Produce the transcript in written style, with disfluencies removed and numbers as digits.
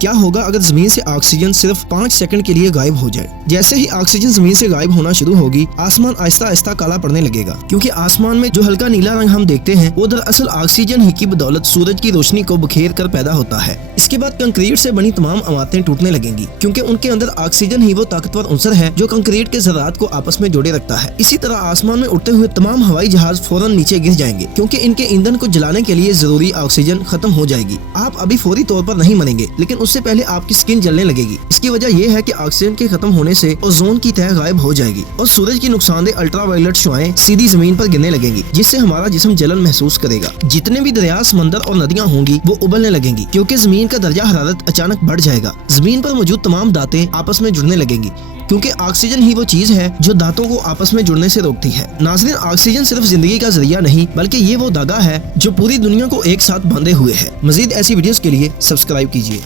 क्या होगा अगर जमीन से ऑक्सीजन सिर्फ 5 सेकंड के लिए गायब हो जाए। जैसे ही ऑक्सीजन जमीन से गायब होना शुरू होगी, आसमान आहिस्ता आहिस्ता काला पड़ने लगेगा, क्योंकि आसमान में जो हल्का नीला रंग हम देखते हैं वो दरअसल ऑक्सीजन ही की बदौलत सूरज की रोशनी को बखेर कर पैदा होता है। इसके बाद कंक्रीट से बनी तमाम इमारतें टूटने लगेंगी, क्योंकि उनके अंदर ऑक्सीजन ही वो ताकतवर अंसर है जो कंक्रीट के ज़रात को आपस में जोड़े रखता है। इसी तरह आसमान में उड़ते हुए तमाम हवाई जहाज फौरन नीचे गिर जाएंगे, क्योंकि इनके ईंधन को जलाने के लिए जरूरी ऑक्सीजन खत्म हो जाएगी। आप अभी फौरी तौर पर नहीं मरेंगे, लेकिन उससे पहले आपकी स्किन जलने लगेगी। इसकी वजह यह है कि ऑक्सीजन के खत्म होने से ओजोन की तह गायब हो जाएगी और सूरज की नुकसानदेह अल्ट्रावायलेट शुआएं सीधी जमीन पर गिरने लगेंगी, जिससे हमारा जिस्म जलन महसूस करेगा। जितने भी दरिया, समंदर और नदियां होंगी वो उबलने लगेंगी, क्योंकि जमीन का दर्जा हरारत अचानक बढ़ जाएगा। जमीन पर मौजूद तमाम दातें आपस में जुड़ने लगेंगी, क्योंकि ऑक्सीजन ही वो चीज है जो दांतों को आपस में जुड़ने से रोकती है। नाज़रीन, ऑक्सीजन सिर्फ जिंदगी का जरिया नहीं, बल्कि ये वो धागा है जो पूरी दुनिया को एक साथ बांधे हुए है। मजीद ऐसी वीडियोस के लिए सब्सक्राइब कीजिए।